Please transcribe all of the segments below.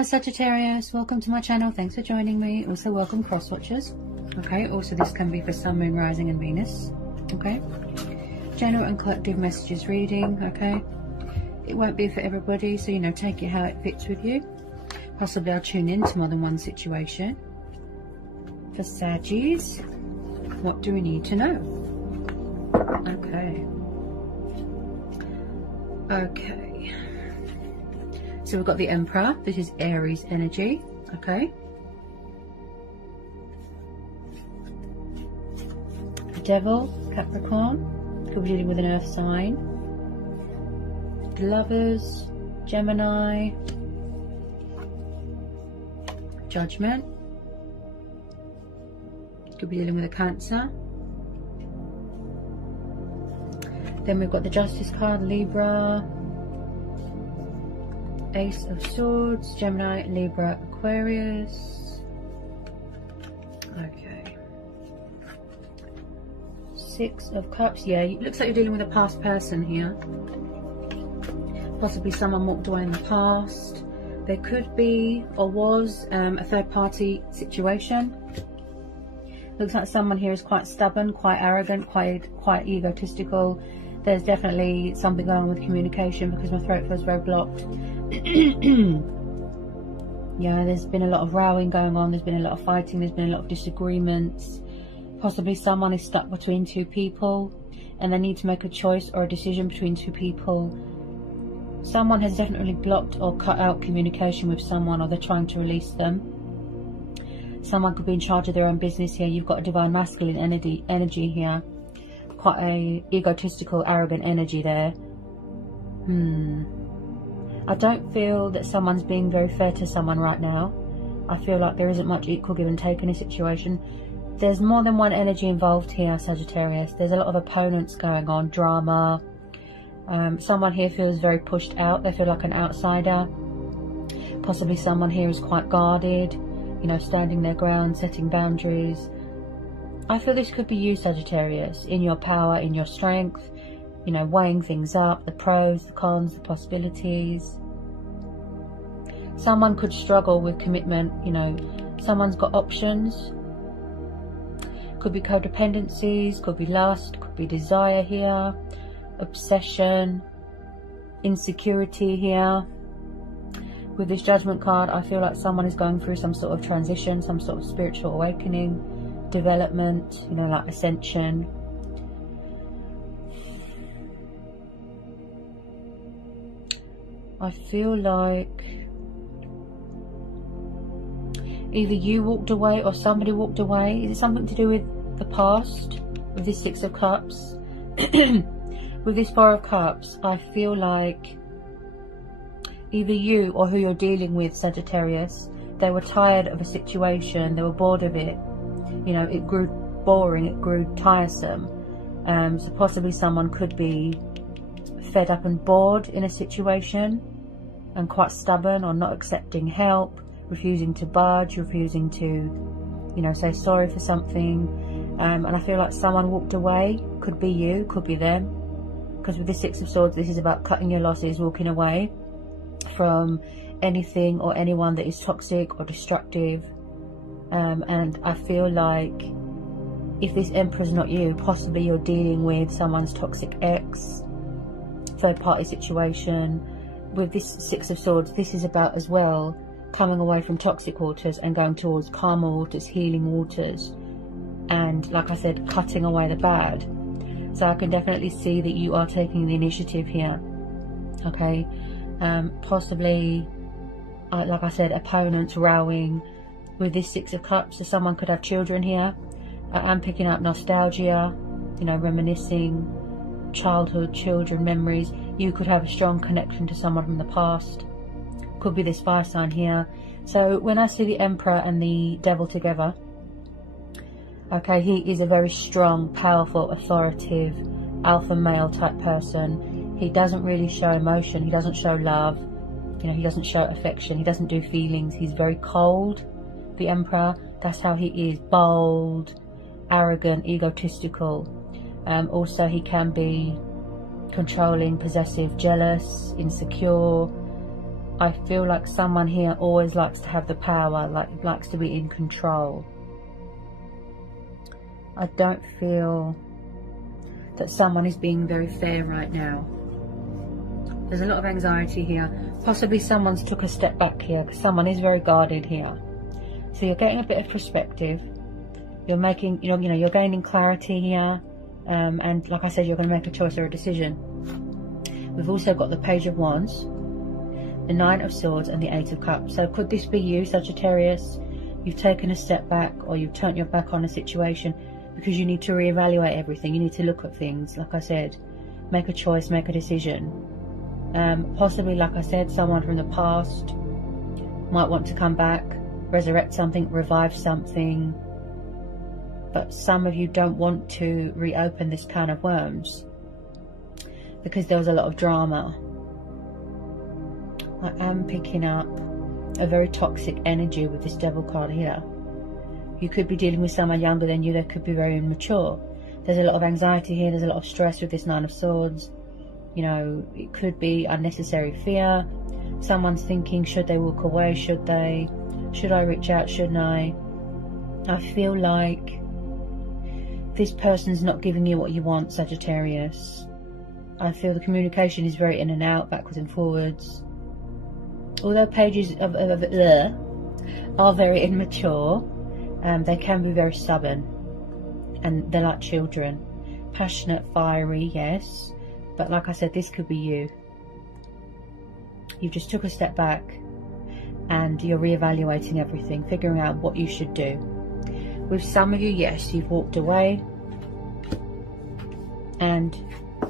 Hi Sagittarius, welcome to my channel. Thanks for joining me. Also welcome cross watchers. Okay, also this can be for Sun, Moon, Rising and Venus. Okay, general and collective messages reading. Okay, it won't be for everybody, so you know, take it how it fits with you. Possibly I'll tune in to more than one situation. For Saggies, what do we need to know? Okay, so we've got the Emperor. This is Aries energy. Okay, the Devil, Capricorn, could be dealing with an earth sign. The Lovers, Gemini. Judgment, could be dealing with a Cancer. Then we've got the Justice card, Libra, Ace of Swords, Gemini, Libra, Aquarius. Okay, Six of Cups. Yeah, it looks like you're dealing with a past person here. Possibly someone walked away in the past. There could be or was a third party situation. Looks like someone here is quite stubborn, quite arrogant, quite egotistical. There's definitely something going on with communication because my throat feels very blocked. Yeah, there's been a lot of rowing going on. There's been a lot of fighting. There's been a lot of disagreements. Possibly someone is stuck between two people and they need to make a choice or a decision between two people. Someone has definitely blocked or cut out communication with someone, or they're trying to release them. Someone could be in charge of their own business here. You've got a divine masculine energy here. Quite a egotistical, arrogant energy there. I don't feel that someone's being very fair to someone right now. I feel like there isn't much equal give and take in a situation. There's more than one energy involved here, Sagittarius. There's a lot of opponents going on, drama. Someone here feels very pushed out. They feel like an outsider. Possibly someone here is quite guarded, you know, standing their ground, setting boundaries. I feel this could be you, Sagittarius, in your power, in your strength, you know, weighing things up, the pros, the cons, the possibilities. Someone could struggle with commitment, you know, someone's got options. Could be codependencies, could be lust, could be desire here, obsession, insecurity here. With this Judgment card, I feel like someone is going through some sort of transition, some sort of spiritual awakening, development, you know, like ascension. I feel like either you walked away or somebody walked away. Is it something to do with the past? With this Six of Cups? With this Four of Cups, I feel like either you or who you're dealing with, Sagittarius, they were tired of a situation, they were bored of it. You know, it grew boring, it grew tiresome. So possibly someone could be fed up and bored in a situation and quite stubborn, or not accepting help, refusing to budge, refusing to, you know, say sorry for something. And I feel like someone walked away. Could be you, could be them. Because with the Six of Swords, this is about cutting your losses, walking away from anything or anyone that is toxic or destructive. And I feel like if this Emperor's not you, possibly you're dealing with someone's toxic ex, third party situation. With this Six of Swords, this is about as well coming away from toxic waters and going towards calmer waters, healing waters, and like I said, cutting away the bad. So I can definitely see that you are taking the initiative here. Okay, possibly like I said, opponents rowing. With this Six of Cups, so someone could have children here. I'm picking up nostalgia, you know, reminiscing childhood, children, memories. You could have a strong connection to someone from the past. Could be this fire sign here. So when I see the Emperor and the Devil together, okay, he is a very strong, powerful, authoritative, alpha male type person. He doesn't really show emotion. He doesn't show love. You know, he doesn't show affection. He doesn't do feelings. He's very cold. The Emperor, that's how he is. Bold, arrogant, egotistical. Also, he can be controlling, possessive, jealous, insecure. I feel like someone here always likes to have the power, likes to be in control. I don't feel that someone is being very fair right now. There's a lot of anxiety here. Possibly someone's took a step back here, because someone is very guarded here. So you're getting a bit of perspective. You're making, you're gaining clarity here. And like I said, you're going to make a choice or a decision. We've also got the Page of Wands, the Nine of Swords, and the Eight of Cups. So could this be you, Sagittarius? You've taken a step back, or you've turned your back on a situation because you need to reevaluate everything. You need to look at things. Like I said, make a choice, make a decision. Possibly, like I said, someone from the past might want to come back, resurrect something, revive something. But some of you don't want to reopen this can of worms because there was a lot of drama. I am picking up a very toxic energy with this Devil card here. You could be dealing with someone younger than you that could be very immature. There's a lot of anxiety here. There's a lot of stress with this Nine of Swords. It could be unnecessary fear. Someone's thinking, should they walk away? Should they? Should I reach out? Shouldn't I? I feel like this person's not giving you what you want, Sagittarius. I feel the communication is very in and out, backwards and forwards. Although pages are very immature, they can be very stubborn, and they're like children. Passionate, fiery, yes, but like I said, this could be you. You've just took a step back and you're reevaluating everything, figuring out what you should do. With some of you, yes, you've walked away and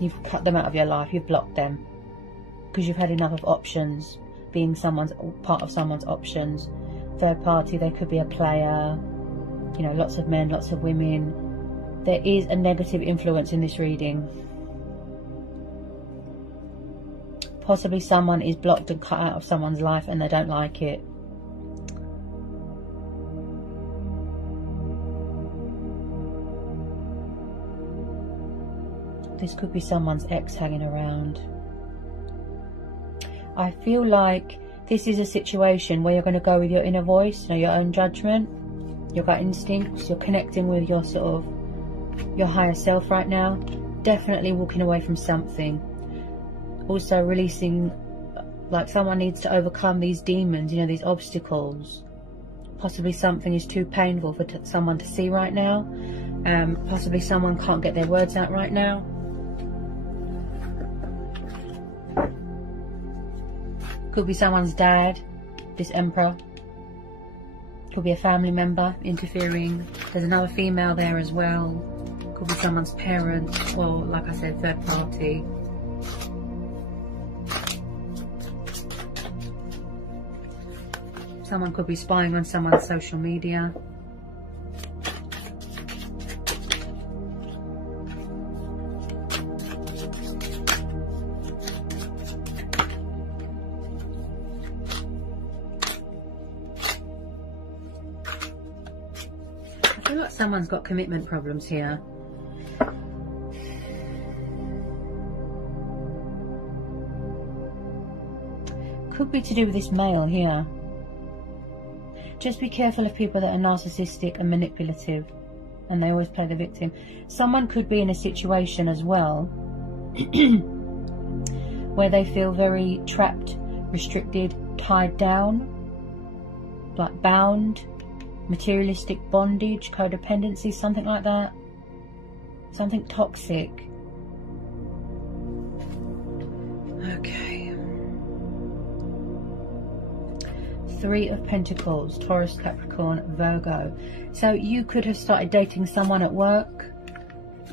you've cut them out of your life, you've blocked them because you've had enough of options, being part of someone's options. Third party, they could be a player, lots of men, lots of women. There is a negative influence in this reading. Possibly someone is blocked and cut out of someone's life and they don't like it. This could be someone's ex hanging around. I feel like this is a situation where you're going to go with your inner voice, your own judgment, your gut instincts. You're connecting with your your higher self right now. Definitely walking away from something. Also releasing, like someone needs to overcome these demons, these obstacles. Possibly something is too painful for someone to see right now. Possibly someone can't get their words out right now. Could be someone's dad, this Emperor. Could be a family member interfering. There's another female there as well. Could be someone's parents, or like I said, third party. Someone could be spying on someone's social media. I feel like someone's got commitment problems here. Could be to do with this male here. Just be careful of people that are narcissistic and manipulative, and they always play the victim. Someone could be in a situation as well where they feel very trapped, restricted, tied down, like bound, materialistic bondage, codependency, something like that. Something toxic. Okay. Three of Pentacles, Taurus, Capricorn, Virgo. So you could have started dating someone at work.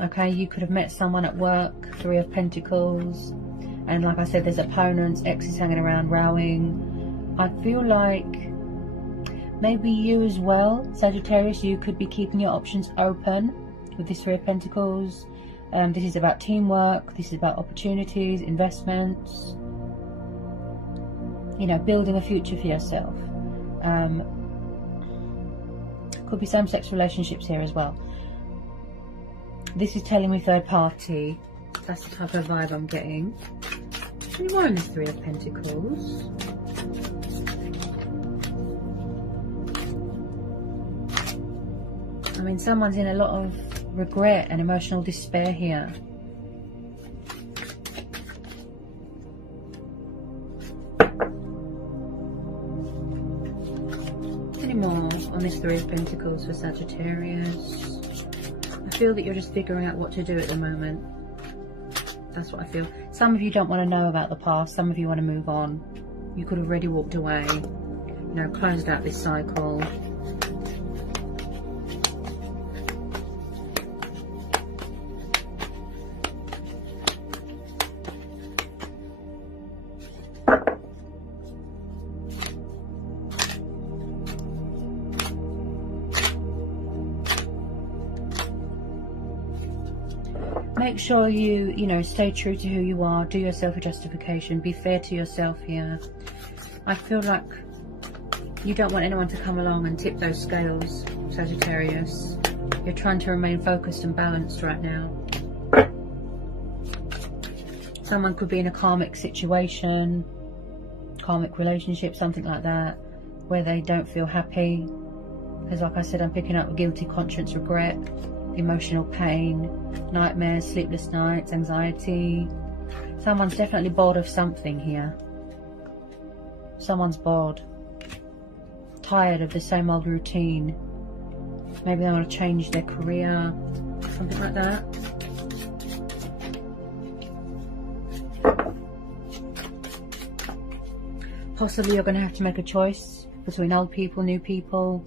Okay, you could have met someone at work. Three of Pentacles. And like I said, there's opponents, exes hanging around, rowing. I feel like maybe you as well, Sagittarius, you could be keeping your options open with this Three of Pentacles. This is about teamwork. This is about opportunities, investments. Building a future for yourself. Could be same-sex relationships here as well. This is telling me third party. That's the type of vibe I'm getting. Any more in the Three of Pentacles? I mean, someone's in a lot of regret and emotional despair here. Any more on this Three of Pentacles for Sagittarius? I feel that you're just figuring out what to do at the moment. That's what I feel. Some of you don't want to know about the past. Some of you want to move on. You could have already walked away. You know, closed out this cycle. Make sure you know, stay true to who you are. Do yourself a justification. Be fair to yourself here. I feel like you don't want anyone to come along and tip those scales, Sagittarius. You're trying to remain focused and balanced right now. Someone could be in a karmic situation, karmic relationship, something like that, where they don't feel happy. Because like I said, I'm picking up guilty conscience, regret, emotional pain, nightmares, sleepless nights, anxiety. Someone's definitely bored of something here. Someone's bored, tired of the same old routine. Maybe they want to change their career, something like that. Possibly you're going to have to make a choice between old people, new people.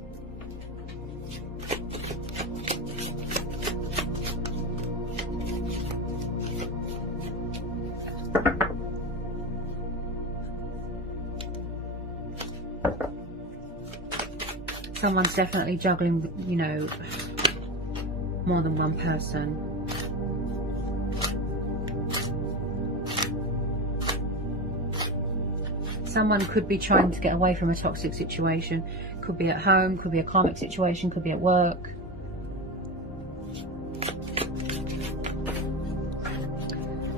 Someone's definitely juggling, you know, more than one person. Someone could be trying to get away from a toxic situation. Could be at home, could be a karmic situation, could be at work.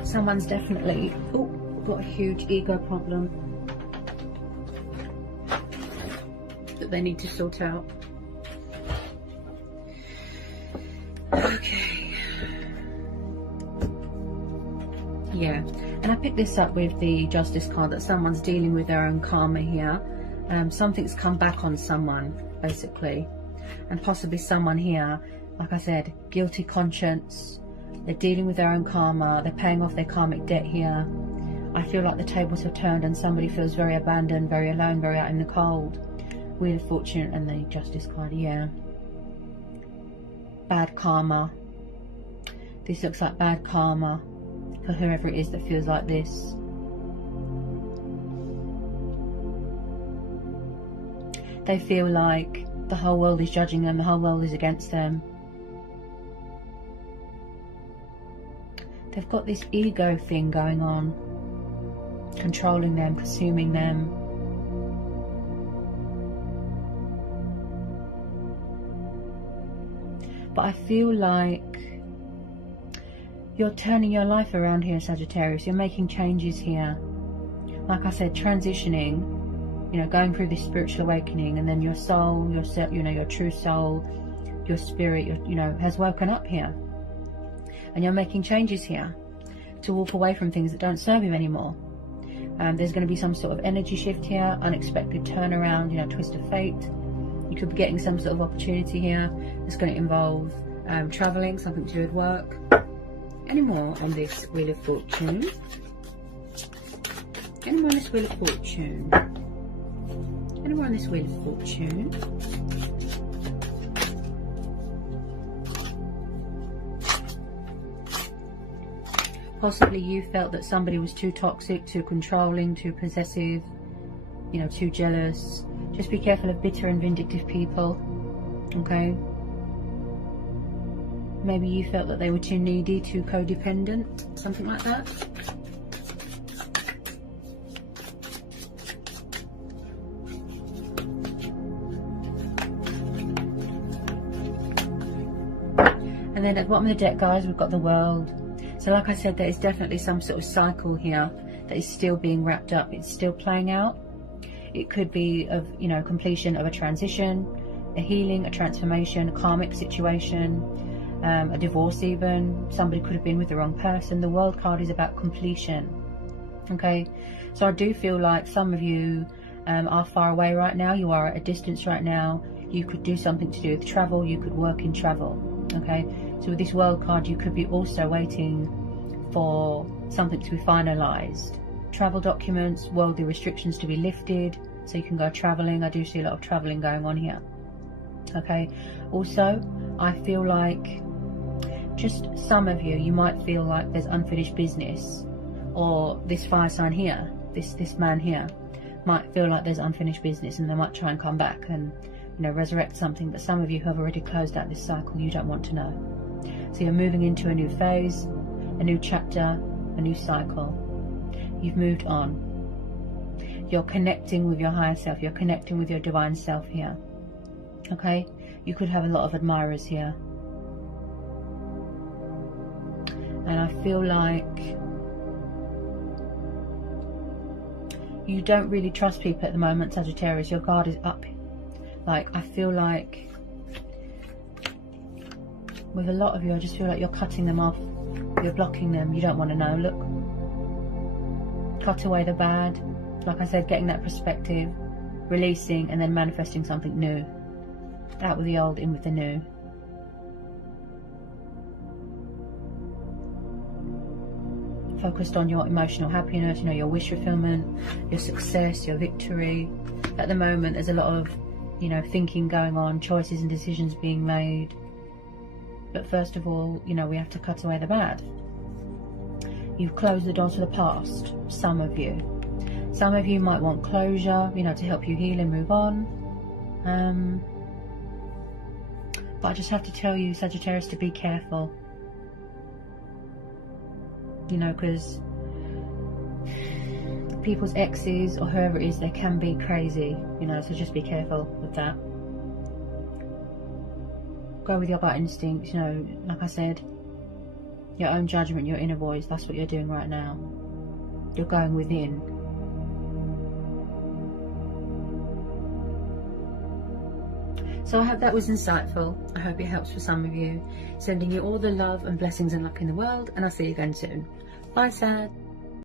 Someone's definitely got a huge ego problem that they need to sort out. Okay. Yeah, and I picked this up with the Justice card, that someone's dealing with their own karma here. Something's come back on someone, basically. And possibly someone here, like I said, guilty conscience. They're dealing with their own karma. They're paying off their karmic debt here. I feel like the tables have turned and somebody feels very abandoned, very alone, very out in the cold. Wheel of Fortune and the Justice card, yeah. Bad karma. This looks like bad karma for whoever it is that feels like this. They feel like the whole world is judging them, the whole world is against them. They've got this ego thing going on, controlling them, consuming them. But I feel like you're turning your life around here, Sagittarius. You're making changes here. Like I said, transitioning, you know, going through this spiritual awakening, and then your soul, you know, your true soul, your spirit, you know, has woken up here. And you're making changes here to walk away from things that don't serve you anymore. There's going to be some sort of energy shift here, unexpected turnaround, you know, twist of fate. You could be getting some sort of opportunity here. It's going to involve traveling, something to do with work. Any more on this Wheel of Fortune? Any more on this Wheel of Fortune? Any more on this Wheel of Fortune? Possibly you felt that somebody was too toxic, too controlling, too possessive, you know, too jealous. Just be careful of bitter and vindictive people, okay? Maybe you felt that they were too needy, too codependent, something like that. And then at the bottom of the deck, guys, we've got the World. So like I said, there is definitely some sort of cycle here that is still being wrapped up. It's still playing out. It could be of, you know, completion of a transition, a healing, a transformation, a karmic situation, a divorce even. Somebody could have been with the wrong person. The World card is about completion. Okay, so I do feel like some of you are far away right now. You are at a distance right now. You could do something to do with travel. You could work in travel. Okay, so with this World card, you could be also waiting for something to be finalized. Travel documents, worldly restrictions to be lifted, so you can go traveling. I do see a lot of traveling going on here. Okay, also I feel like just some of you might feel like there's unfinished business, or this fire sign here, this man here might feel like there's unfinished business, and they might try and come back and, you know, resurrect something. But some of you have already closed out this cycle. You don't want to know. So you're moving into a new phase, a new chapter, a new cycle. You've moved on. You're connecting with your higher self. You're connecting with your divine self here. Okay, you could have a lot of admirers here, and I feel like you don't really trust people at the moment, Sagittarius. Your guard is up. Like, I feel like with a lot of you, I just feel like you're cutting them off. You're blocking them. You don't want to know. Look, cut away the bad. Like I said, getting that perspective, releasing, and then manifesting something new. Out with the old, in with the new. Focused on your emotional happiness, you know, your wish fulfillment, your success, your victory. At the moment, there's a lot of, you know, thinking going on, choices and decisions being made. But first of all, you know, we have to cut away the bad. You've closed the doors to the past, some of you. Some of you might want closure, you know, to help you heal and move on. But I just have to tell you, Sagittarius, to be careful. You know, because people's exes or whoever it is, they can be crazy, you know, so just be careful with that. Go with your gut instinct, you know, like I said, your own judgment, your inner voice. That's what you're doing right now. You're going within. So I hope that was insightful. I hope it helps for some of you. Sending you all the love and blessings and luck in the world, and I'll see you again soon. Bye, Sad.